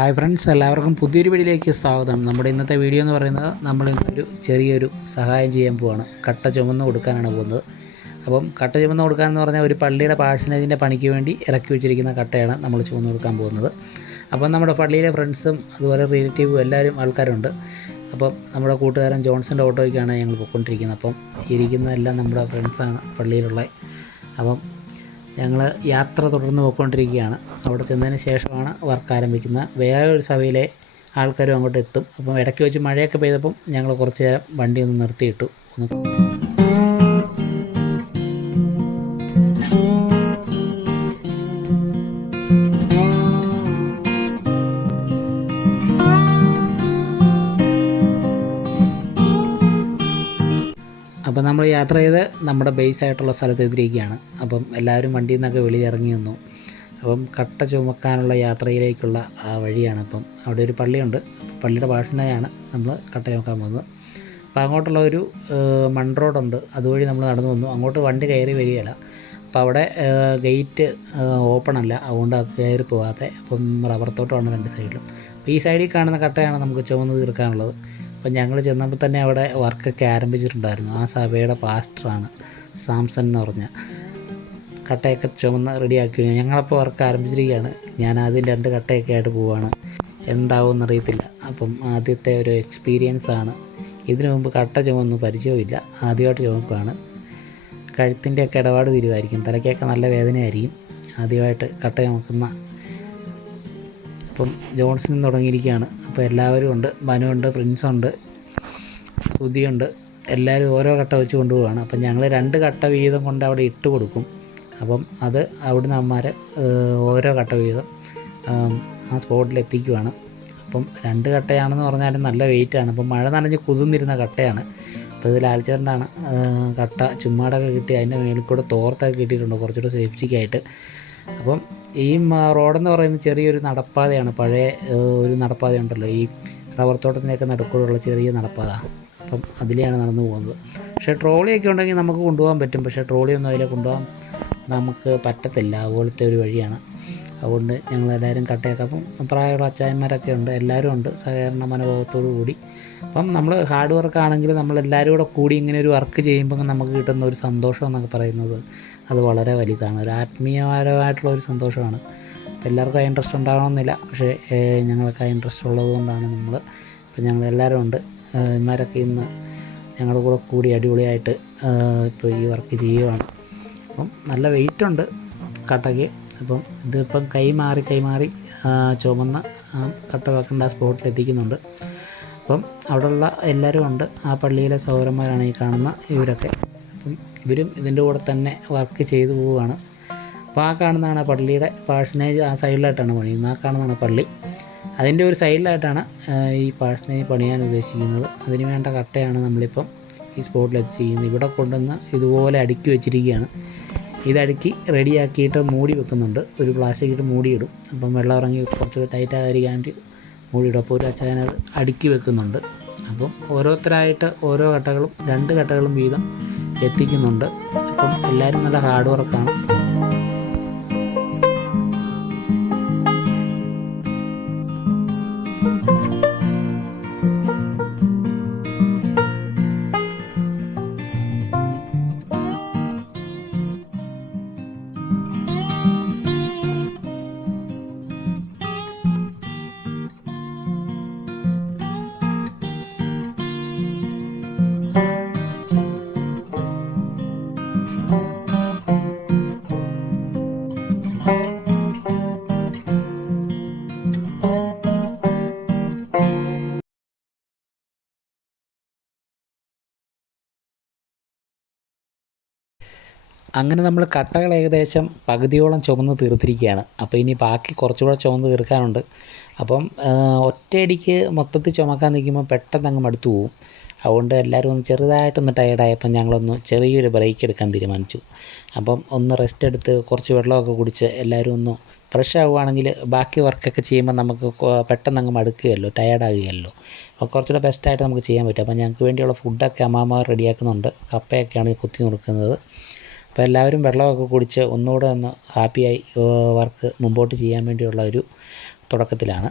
Hi friends എല്ലാവർക്കും പുതിയൊരു വീഡിയോയിലേക്ക് സ്വാഗതം. നമ്മുടെ ഇന്നത്തെ വീഡിയോ എന്ന് പറയുന്നത് നമ്മൾ ഇന്നൊരു ചെറിയൊരു സഹായം ചെയ്യാൻ പോവാണ്. കട്ട ചുമന്ന് കൊടുക്കാനാണ് പോകുന്നത്. അപ്പം കട്ട ചുമന്ന് കൊടുക്കാനെന്ന് പറഞ്ഞാൽ ഒരു പള്ളിയുടെ പാഴ്സനേജിന്റെ പണിക്ക് വേണ്ടി ഇറക്കി വെച്ചിരിക്കുന്ന കട്ടയാണ് നമ്മൾ ചുമന്ന് കൊടുക്കാൻ പോകുന്നത്. അപ്പം നമ്മുടെ പള്ളിയിലെ ഫ്രണ്ട്സും അതുപോലെ റിലേറ്റീവും എല്ലാവരും ആൾക്കാരുണ്ട്. അപ്പം നമ്മുടെ കൂട്ടുകാരൻ ജോൺസന്റെ ഓട്ടോയ്ക്കാണ് ഞങ്ങൾ പോയിക്കൊണ്ടിരിക്കുന്നത്. അപ്പം ഇരിക്കുന്നതെല്ലാം നമ്മുടെ ഫ്രണ്ട്സാണ് പള്ളിയിലുള്ള. അപ്പം ഞങ്ങൾ യാത്ര തുടർന്ന് പോയിക്കൊണ്ടിരിക്കുകയാണ്. അവിടെ ചെന്നതിന് ശേഷമാണ് വർക്ക് ആരംഭിക്കുന്നത്. വേറെ ഒരു സഭയിലെ ആൾക്കാരും അങ്ങോട്ട് എത്തും. അപ്പം ഇടയ്ക്ക് വെച്ച് മഴയൊക്കെ പെയ്തപ്പം ഞങ്ങൾ കുറച്ച് നേരം വണ്ടി ഒന്ന് നിർത്തിയിട്ടു. ഒന്ന് യാത്ര ചെയ്ത് നമ്മുടെ ബേസ് ആയിട്ടുള്ള സ്ഥലത്ത് എത്തിയിരിക്കുകയാണ്. അപ്പം എല്ലാവരും വണ്ടിയിൽ നിന്നൊക്കെ വെളിയിറങ്ങി നിന്നു. അപ്പം കട്ട ചുമക്കാനുള്ള യാത്രയിലേക്കുള്ള ആ വഴിയാണ് അപ്പം അവിടെ ഒരു പള്ളിയുണ്ട്. പള്ളിയുടെ പാഴ്സിനായാണ് നമ്മൾ കട്ട ചുമക്കാൻ പോകുന്നത്. അപ്പോൾ അങ്ങോട്ടുള്ള ഒരു മൺ റോഡുണ്ട്. അതുവഴി നമ്മൾ നടന്നു വന്നു. അങ്ങോട്ട് വണ്ടി കയറി വരികയില്ല. അപ്പോൾ അവിടെ ഗേറ്റ് ഓപ്പൺ അല്ല. അതുകൊണ്ട് അത് കയറി പോകാതെ അപ്പം റബ്ബർ തോട്ടമാണ് രണ്ട് സൈഡിലും. അപ്പോൾ ഈ സൈഡിൽ കാണുന്ന കട്ടയാണ് നമുക്ക് ചുമന്ന് തീർക്കാനുള്ളത്. അപ്പം ഞങ്ങൾ ചെന്നപ്പോൾ തന്നെ അവിടെ വർക്കൊക്കെ ആരംഭിച്ചിട്ടുണ്ടായിരുന്നു. ആ സഭയുടെ പാസ്റ്ററാണ് സാംസൺ എന്ന് പറഞ്ഞ. കട്ടയൊക്കെ ചുമന്ന് റെഡിയാക്കി ഞങ്ങളപ്പോൾ വർക്ക് ആരംഭിച്ചിരിക്കുകയാണ്. ഞാൻ ആദ്യം രണ്ട് കട്ടയൊക്കെ ആയിട്ട് പോവാണ്. എന്താവും അറിയത്തില്ല അപ്പം ആദ്യത്തെ ഒരു എക്സ്പീരിയൻസ് ആണ്. ഇതിനു മുമ്പ് കട്ട ചുമന്നു പരിചയമില്ല ആദ്യമായിട്ട് ചുമക്കുകയാണ് കഴുത്തിന്റെ ഒക്കെ ഇടപാട് തീരുമായിരിക്കും തലയ്ക്കൊക്കെ നല്ല വേദനയായിരിക്കും. ആദ്യമായിട്ട് കട്ട നോക്കുന്ന അപ്പം ജോൺസൺ തുടങ്ങിയിരിക്കുകയാണ്. അപ്പോൾ എല്ലാവരും ഉണ്ട്. മനുണ്ട് പ്രിൻസുണ്ട് സുധിയുണ്ട് എല്ലാവരും ഓരോ കട്ട വെച്ച് കൊണ്ടുപോവാണ് അപ്പം ഞങ്ങൾ രണ്ട് കട്ട വീതം കൊണ്ട് അവിടെ ഇട്ട് കൊടുക്കും. അപ്പം അത് അവിടുന്ന് അമ്മമാർ ഓരോ കട്ട വീതം ആ സ്പോട്ടിൽ എത്തിക്കുവാണ്. അപ്പം രണ്ട് കട്ടയാണെന്ന് പറഞ്ഞാലും നല്ല വെയിറ്റാണ്. അപ്പം മഴ നനഞ്ഞ് കുതിർന്നിരുന്ന കട്ടയാണ്. അപ്പോൾ ഇതിൽ ആൽച്ചേറിന്റാണ് കട്ട ചുമ്മാടൊക്കെ കിട്ടി അതിന്റെ മേളിൽ കൂടെ തോർത്തൊക്കെ കിട്ടിയിട്ടുണ്ട് കുറച്ചുകൂടെ സേഫ്റ്റിക്കായിട്ട്. അപ്പം ഈ റോഡെന്ന് പറയുന്നത് ചെറിയൊരു നടപ്പാതയാണ് പഴയ ഒരു നടപ്പാത ഉണ്ടല്ലോ ഈ റബ്ബർ തോട്ടത്തിന്റെയൊക്കെ നടുക്കൂടെയുള്ള ചെറിയ നടപ്പാത. അപ്പം അതിലെയാണ് നടന്നു പോകുന്നത്. പക്ഷേ ട്രോളിയൊക്കെ ഉണ്ടെങ്കിൽ നമുക്ക് കൊണ്ടുപോകാൻ പറ്റും പക്ഷേ ട്രോളിയൊന്നും അതിലെ കൊണ്ടുപോകാൻ നമുക്ക് പറ്റത്തില്ല അതുപോലത്തെ ഒരു വഴിയാണ്. അതുകൊണ്ട് ഞങ്ങളെല്ലാവരും കട്ടയൊക്കെ പ്രായമുള്ള അച്ചായന്മാരൊക്കെ ഉണ്ട് എല്ലാവരും ഉണ്ട് സഹകരണ മനോഭാവത്തോടു കൂടി. അപ്പം നമ്മൾ ഹാർഡ് വർക്ക് ആണെങ്കിൽ നമ്മളെല്ലാവരും കൂടെ കൂടി ഇങ്ങനെ ഒരു വർക്ക് ചെയ്യുമ്പോൾ നമുക്ക് കിട്ടുന്ന ഒരു സന്തോഷം എന്നൊക്കെ പറയുന്നത് അത് വളരെ വലുതാണ്. ഒരു ആത്മീയപരമായിട്ടുള്ള ഒരു സന്തോഷമാണ്. അപ്പം എല്ലാവർക്കും ആ ഇൻട്രസ്റ്റ് ഉണ്ടാകണമെന്നില്ല പക്ഷേ ഞങ്ങൾക്ക് ആ ഇൻട്രസ്റ്റ് ഉള്ളത് കൊണ്ടാണ് നമ്മൾ ഇപ്പം ഞങ്ങൾ എല്ലാവരും ഉണ്ട് ഇമാരൊക്കെ ഇന്ന് ഞങ്ങളുടെ കൂടെ കൂടി അടിപൊളിയായിട്ട് ഇപ്പോൾ ഈ വർക്ക് ചെയ്യുവാണ്. അപ്പം നല്ല വെയിറ്റ് ഉണ്ട് കട്ടയ്ക്ക്. അപ്പം ഇതിപ്പം ആ, ചുമന്ന് ആ കട്ട വെക്കേണ്ട ആ സ്പോട്ടിൽ എത്തിക്കുന്നുണ്ട്. അപ്പം അവിടെയുള്ള എല്ലാവരും ഉണ്ട്. ആ പള്ളിയിലെ സൗരന്മാരാണ് ഈ കാണുന്ന ഇവരൊക്കെ. അപ്പം ഇവരും ഇതിന്റെ കൂടെ തന്നെ വർക്ക് ചെയ്തു പോവുകയാണ്. അപ്പോൾ ആ കാണുന്നതാണ് പള്ളിയുടെ പാഴ്സനേജ് ആ സൈഡിലായിട്ടാണ് പണിയുന്നത്. ആ കാണുന്നതാണ് പള്ളി. അതിന്റെ ഒരു സൈഡിലായിട്ടാണ് ഈ പാഴ്സനേജ് പണിയാൻ ഉദ്ദേശിക്കുന്നത്. അതിന് വേണ്ട കട്ടയാണ് നമ്മളിപ്പം ഈ സ്പോട്ടിൽ എത്തിച്ചിരിക്കുന്നത്. ഇവിടെ കൊണ്ടുവന്ന് ഇതുപോലെ അടുക്കി വെച്ചിരിക്കുകയാണ്. ഇതടുക്കി റെഡിയാക്കിയിട്ട് മൂടി വെക്കുന്നുണ്ട്. ഒരു പ്ലാസ്റ്റിക് ഇട്ട് മൂടിയിടും. അപ്പം വെള്ളം ഇറങ്ങി കുറച്ച് ടൈറ്റ് ആകാതിരിക്കാൻ വേണ്ടി മൂടിയിടും. അപ്പോൾ ഒരു അച്ഛനത് അടുക്കി വെക്കുന്നുണ്ട്. അപ്പം ഓരോരുത്തരായിട്ട് ഓരോ കട്ടകളും രണ്ട് കട്ടകളും വീതം എത്തിക്കുന്നുണ്ട്. അപ്പം എല്ലാവരും നല്ല ഹാർഡ് വർക്കാണ് അങ്ങനെ നമ്മൾ കട്ടകൾ ഏകദേശം പകുതിയോളം ചുമന്ന് തീർത്തിരിക്കുകയാണ്. അപ്പോൾ ഇനി ബാക്കി കുറച്ചുകൂടെ ചുമന്ന് തീർക്കാനുണ്ട്. അപ്പം ഒറ്റയടിക്ക് മൊത്തത്തിൽ ചുമക്കാൻ നിൽക്കുമ്പോൾ പെട്ടെന്ന് അങ്ങ് മടുത്തു പോകും അതുകൊണ്ട് എല്ലാവരും ഒന്ന് ചെറുതായിട്ടൊന്ന് ടയർഡായപ്പോൾ ഞങ്ങളൊന്ന് ചെറിയൊരു ബ്രേക്ക് എടുക്കാൻ തീരുമാനിച്ചു. അപ്പം ഒന്ന് റെസ്റ്റ് എടുത്ത് കുറച്ച് വെള്ളമൊക്കെ കുടിച്ച് എല്ലാവരും ഒന്ന് ഫ്രഷ് ആവുകയാണെങ്കിൽ ബാക്കി വർക്കൊക്കെ ചെയ്യുമ്പോൾ നമുക്ക് പെട്ടെന്ന് അങ്ങ് മടുക്കുകയല്ലോ ടയർഡാകുകയല്ലോ അപ്പോൾ കുറച്ചുകൂടെ ബെസ്റ്റായിട്ട് നമുക്ക് ചെയ്യാൻ പറ്റും. അപ്പോൾ ഞങ്ങൾക്ക് വേണ്ടിയുള്ള ഫുഡൊക്കെ അമ്മാമ്മ റെഡിയാക്കുന്നുണ്ട് കപ്പയൊക്കെയാണ് കുത്തി നുറുക്കുന്നത്. അപ്പോൾ എല്ലാവരും വെള്ളമൊക്കെ കുടിച്ച് ഒന്നുകൂടെ ഒന്ന് ഹാപ്പിയായി വർക്ക് മുമ്പോട്ട് ചെയ്യാൻ വേണ്ടിയുള്ള ഒരു തുടക്കത്തിലാണ്.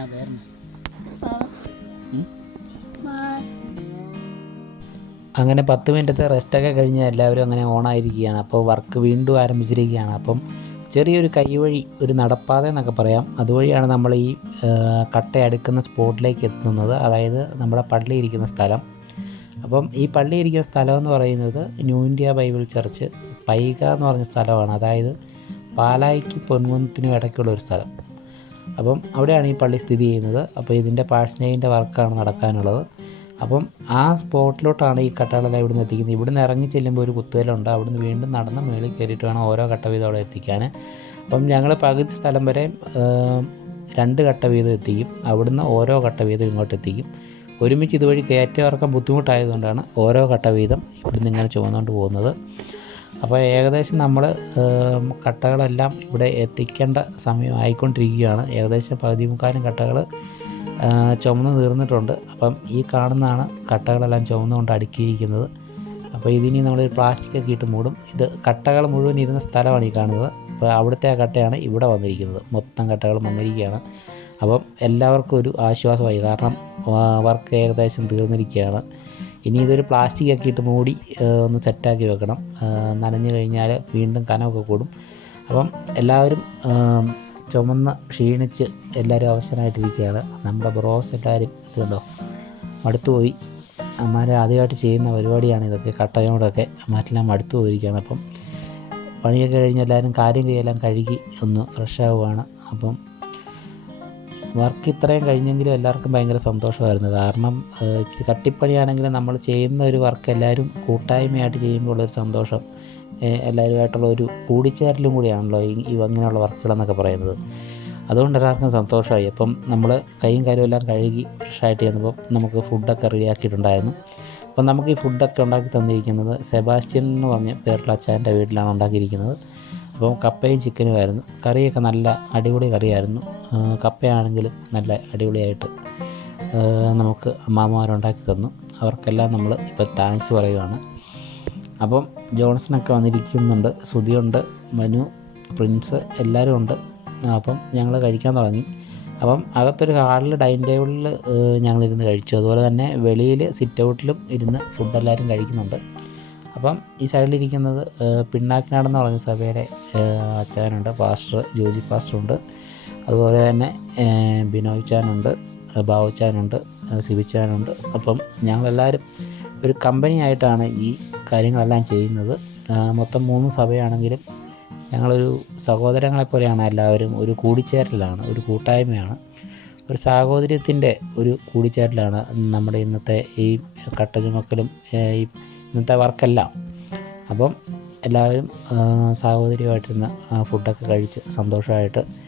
എന്നാ പേരുന്നു അങ്ങനെ പത്ത് മിനിറ്റത്തെ റെസ്റ്റൊക്കെ കഴിഞ്ഞ് എല്ലാവരും അങ്ങനെ ഓണായിരിക്കുകയാണ്. അപ്പോൾ വർക്ക് വീണ്ടും ആരംഭിച്ചിരിക്കുകയാണ്. അപ്പം ചെറിയൊരു കൈവഴി ഒരു നടപ്പാത എന്നൊക്കെ പറയാം. അതുവഴിയാണ് നമ്മൾ ഈ കട്ട അടുക്കുന്ന സ്പോട്ടിലേക്ക് എത്തുന്നത്. അതായത് നമ്മുടെ പള്ളി ഇരിക്കുന്ന സ്ഥലം. അപ്പം ഈ പള്ളി ഇരിക്കുന്ന സ്ഥലം എന്ന് പറയുന്നത് new India bible church Paika എന്ന് പറഞ്ഞ സ്ഥലമാണ്. അതായത് പാലായിക്ക് പൊൻകുന്നത്തിനും ഇടയ്ക്കുള്ള ഒരു സ്ഥലം. അപ്പം അവിടെയാണ് ഈ പള്ളി സ്ഥിതി ചെയ്യുന്നത്. അപ്പോൾ ഇതിന്റെ പാഴ്സനേജിന്റെ വർക്കാണ് നടക്കാനുള്ളത്. അപ്പം ആ സ്പോട്ടിലോട്ടാണ് ഈ കട്ടകളെല്ലാം ഇവിടുന്ന് എത്തിക്കുന്നത്. ഇവിടുന്ന് ഇറങ്ങി ചെല്ലുമ്പോൾ ഒരു കുത്തുവലുണ്ട് അവിടുന്ന് വീണ്ടും നടന്ന് മേളിൽ കയറിയിട്ട് വേണം ഓരോ കട്ട വീതം അവിടെ എത്തിക്കാൻ. അപ്പം ഞങ്ങൾ പകുതി സ്ഥലം വരെ രണ്ട് കട്ട വീതം എത്തിക്കും. അവിടുന്ന് ഓരോ കട്ട വീതം ഇങ്ങോട്ട് എത്തിക്കും. ഒരുമിച്ച് ഇതുവഴി കയറ്റം ഇറക്കാൻ ബുദ്ധിമുട്ടായതുകൊണ്ടാണ് ഓരോ കട്ട വീതം ഇവിടുന്ന് ഇങ്ങനെ ചുവന്നുകൊണ്ട് പോകുന്നത്. അപ്പോൾ ഏകദേശം നമ്മൾ കട്ടകളെല്ലാം ഇവിടെ എത്തിക്കേണ്ട സമയം ആയിക്കൊണ്ടിരിക്കുകയാണ്. ഏകദേശം പകുതി മുക്കാലും കട്ടകൾ ചുമന്ന് തീർന്നിട്ടുണ്ട്. അപ്പം ഈ കാണുന്നതാണ് കട്ടകളെല്ലാം ചുമന്നുകൊണ്ട് അടുക്കിയിരിക്കുന്നത്. അപ്പോൾ ഇതിനി നമ്മൾ പ്ലാസ്റ്റിക് ഒക്കെ ഇട്ട് മൂടും. ഇത് കട്ടകൾ മുഴുവൻ ഇരുന്ന സ്ഥലമാണ് ഈ കാണുന്നത്. അപ്പോൾ അവിടുത്തെ ആ കട്ടയാണ് ഇവിടെ വന്നിരിക്കുന്നത്. മൊത്തം കട്ടകൾ വന്നിരിക്കുകയാണ്. അപ്പം എല്ലാവർക്കും ഒരു ആശ്വാസമായി. കാരണം വർക്ക് ഏകദേശം തീർന്നിരിക്കുകയാണ്. ഇനി ഇതൊരു പ്ലാസ്റ്റിക് ഒക്കെ ഇട്ട് മൂടി ഒന്ന് സെറ്റാക്കി വെക്കണം. നനഞ്ഞു കഴിഞ്ഞാൽ വീണ്ടും കനമൊക്കെ കൂടും. അപ്പം എല്ലാവരും ചുമന്ന് ക്ഷീണിച്ച് എല്ലാവരും അവശനായിട്ടിരിക്കുകയാണ്. നമ്മുടെ ബ്രോസ് എല്ലാവരും ഇത് കണ്ടോ? മടുത്തുപോയി. അമ്മാരെ ആദ്യമായിട്ട് ചെയ്യുന്ന പരിപാടിയാണ് ഇതൊക്കെ കട്ടയോടൊക്കെ അമ്മാരെല്ലാം മടുത്തു പോയിരിക്കുകയാണ് അപ്പം പണിയൊക്കെ കഴിഞ്ഞ് എല്ലാവരും കാര്യം കൈയെല്ലാം കഴുകി ഒന്ന് ഫ്രഷ് ആവുകയാണ്. അപ്പം വർക്ക് ഇത്രയും കഴിഞ്ഞെങ്കിലും എല്ലാവർക്കും ഭയങ്കര സന്തോഷമായിരുന്നു. കാരണം ഇച്ചിരി കട്ടിപ്പണിയാണെങ്കിലും നമ്മൾ ചെയ്യുന്ന ഒരു വർക്ക് എല്ലാവരും കൂട്ടായ്മയായിട്ട് ചെയ്യുമ്പോൾ ഉള്ളൊരു സന്തോഷം. എല്ലാവരുമായിട്ടുള്ള ഒരു കൂടിച്ചേരലും കൂടിയാണല്ലോ ഈ അങ്ങനെയുള്ള വർക്കുകളെന്നൊക്കെ പറയുന്നത്. അതുകൊണ്ട് എല്ലാവർക്കും സന്തോഷമായി. അപ്പം നമ്മൾ കൈയും കാലും എല്ലാം കഴുകി ഫ്രഷായിട്ട് ചെന്നപ്പോൾ നമുക്ക് ഫുഡൊക്കെ റെഡിയാക്കിയിട്ടുണ്ടായിരുന്നു അപ്പം നമുക്ക് ഈ ഫുഡൊക്കെ ഉണ്ടാക്കി തന്നിരിക്കുന്നത് സെബാസ്റ്റ്യൻ എന്ന് പറഞ്ഞ പേരുള്ള അച്ചാന്റെ വീട്ടിലാണ് ഉണ്ടാക്കിയിരിക്കുന്നത്. അപ്പം കപ്പയും ചിക്കനുമായിരുന്നു. കറിയൊക്കെ നല്ല അടിപൊളി കറിയായിരുന്നു. ആ, കപ്പയാണെങ്കിലും നല്ല അടിപൊളിയായിട്ട് നമുക്ക് അമ്മാമ്മമാരുണ്ടാക്കി തന്നു. അവർക്കെല്ലാം നമ്മൾ ഇപ്പോൾ താങ്ക്സ് പറയുകയാണ് അപ്പം ജോൺസണൊക്കെ വന്നിരിക്കുന്നുണ്ട് സുധിയുണ്ട് മനു പ്രിൻസ് എല്ലാവരും ഉണ്ട്. അപ്പം ഞങ്ങൾ കഴിക്കാൻ തുടങ്ങി. അപ്പം അകത്തൊരു ഹാളിൽ ഡൈനിങ് ടേബിളിൽ ഞങ്ങളിരുന്ന് കഴിച്ചു. അതുപോലെ തന്നെ വെളിയിൽ സിറ്റ് ഔട്ടിലും ഇരുന്ന് ഫുഡ് എല്ലാവരും കഴിക്കുന്നുണ്ട്. അപ്പം ഈ സൈഡിലിരിക്കുന്നത് പിണ്ണാക്കിനാടെന്ന് പറഞ്ഞ സഭയിലെ അച്ഛനുണ്ട് പാസ്റ്റർ ജോജി പാസ്റ്ററുണ്ട്. അതുപോലെ തന്നെ ബിനോയ് ചാനുണ്ട് ബാബു ചാനുണ്ട് സിബി ചാനുണ്ട് അപ്പം ഞങ്ങളെല്ലാവരും ഒരു കമ്പനി ആയിട്ടാണ് ഈ കാര്യങ്ങളെല്ലാം ചെയ്യുന്നത്. മൊത്തം മൂന്ന് സഭയാണെങ്കിലും ഞങ്ങളൊരു സഹോദരങ്ങളെപ്പോലെയാണ് എല്ലാവരും. ഒരു കൂടിച്ചേരലാണ് ഒരു കൂട്ടായ്മയാണ്. ഒരു സാഹോദര്യത്തിന്റെ ഒരു കൂടിച്ചേരലാണ് നമ്മുടെ ഇന്നത്തെ ഈ കട്ട ചുമക്കലും ഈ ഇന്നത്തെ വർക്കെല്ലാം. അപ്പം എല്ലാവരും സാഹോദര്യമായിട്ടിരുന്ന് ഫുഡൊക്കെ കഴിച്ച് സന്തോഷമായിട്ട്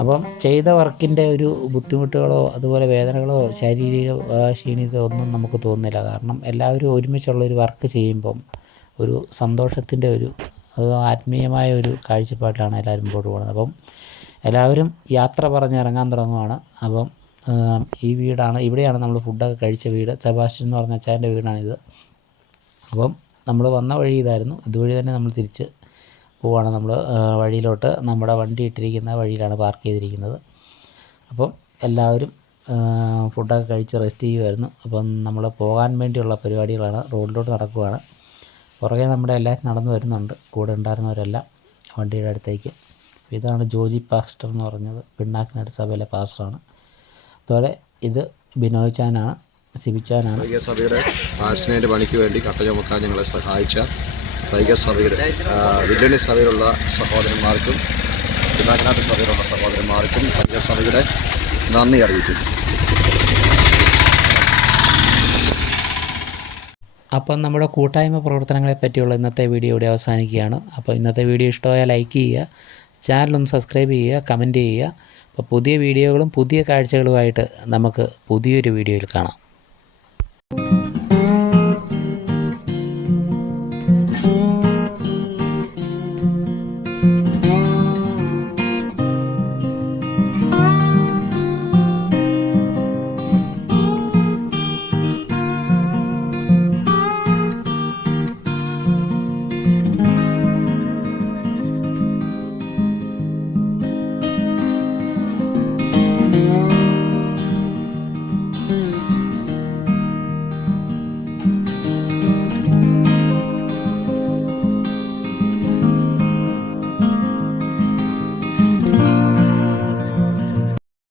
അപ്പം ചെയ്ത വർക്കിന്റെ ഒരു ബുദ്ധിമുട്ടുകളോ അതുപോലെ വേദനകളോ ശാരീരിക ക്ഷീണിത ഒന്നും നമുക്ക് തോന്നുന്നില്ല. കാരണം എല്ലാവരും ഒരുമിച്ചുള്ള ഒരു വർക്ക് ചെയ്യുമ്പം ഒരു സന്തോഷത്തിന്റെ ഒരു ആത്മീയമായ ഒരു കാഴ്ചപ്പാട്ടിലാണ് എല്ലാവരും മുമ്പോട്ട് പോകുന്നത്. അപ്പം എല്ലാവരും യാത്ര പറഞ്ഞ് ഇറങ്ങാൻ അപ്പം ഈ വീടാണ് ഇവിടെയാണ് നമ്മൾ ഫുഡൊക്കെ കഴിച്ച വീട്. സെബാസ്റ്റ്യൻ എന്ന് പറഞ്ഞ അച്ചാന്റെ വീടാണിത്. അപ്പം നമ്മൾ വന്ന വഴി ഇതായിരുന്നു. ഇതുവഴി തന്നെ നമ്മൾ തിരിച്ച് പോവാണ് നമ്മൾ വഴിയിലോട്ട് നമ്മുടെ വണ്ടി ഇട്ടിരിക്കുന്ന വഴിയിലാണ് പാർക്ക് ചെയ്തിരിക്കുന്നത്. അപ്പം എല്ലാവരും ഫുഡൊക്കെ കഴിച്ച് റെസ്റ്റ് ചെയ്യുമായിരുന്നു അപ്പം നമ്മൾ പോകാൻ വേണ്ടിയുള്ള പരിപാടികളാണ് റോഡിലോട്ട് നടക്കുവാണ്. പുറകെ നമ്മുടെ എല്ലാവരും നടന്നു വരുന്നുണ്ട്. കൂടെ ഉണ്ടായിരുന്നവരെല്ലാം വണ്ടിയുടെ അടുത്തേക്ക്. ഇതാണ് ജോജി പാസ്റ്റർ എന്ന് പറഞ്ഞത്. പിണ്ണാക്കിനടുത്ത് സഭയിലെ പാസ്റ്ററാണ്. അതുപോലെ ഇത് ബിനോയ് ചാനാണ് സിബിച്ചാനാണ് സഭയുടെ പാഴ്സനേറ്റ് പണിക്ക് വേണ്ടി കട്ട ചുമക്കാൻ ഞങ്ങളെ സഹായിച്ച വൈകിക സഭയുടെ വില്ലണി സഭയിലുള്ള സഹോദരന്മാർക്കും പിതാക്കനാട്ട് സഭയിലുള്ള സഹോദരന്മാർക്കും ടൈഗർ സഭയുടെ നന്ദി അറിയിക്കുന്നു. അപ്പം നമ്മുടെ കൂട്ടായ്മ പ്രവർത്തനങ്ങളെ പറ്റിയുള്ള ഇന്നത്തെ വീഡിയോ ഇവിടെ അവസാനിക്കുകയാണ്. അപ്പോൾ ഇന്നത്തെ വീഡിയോ ഇഷ്ടമായാൽ ലൈക്ക് ചെയ്യുക ചാനലൊന്ന് സബ്സ്ക്രൈബ് ചെയ്യുക കമന്റ് ചെയ്യുക. അപ്പോൾ പുതിയ വീഡിയോകളും പുതിയ കാഴ്ചകളുമായിട്ട് നമുക്ക് പുതിയൊരു വീഡിയോയിൽ കാണാം.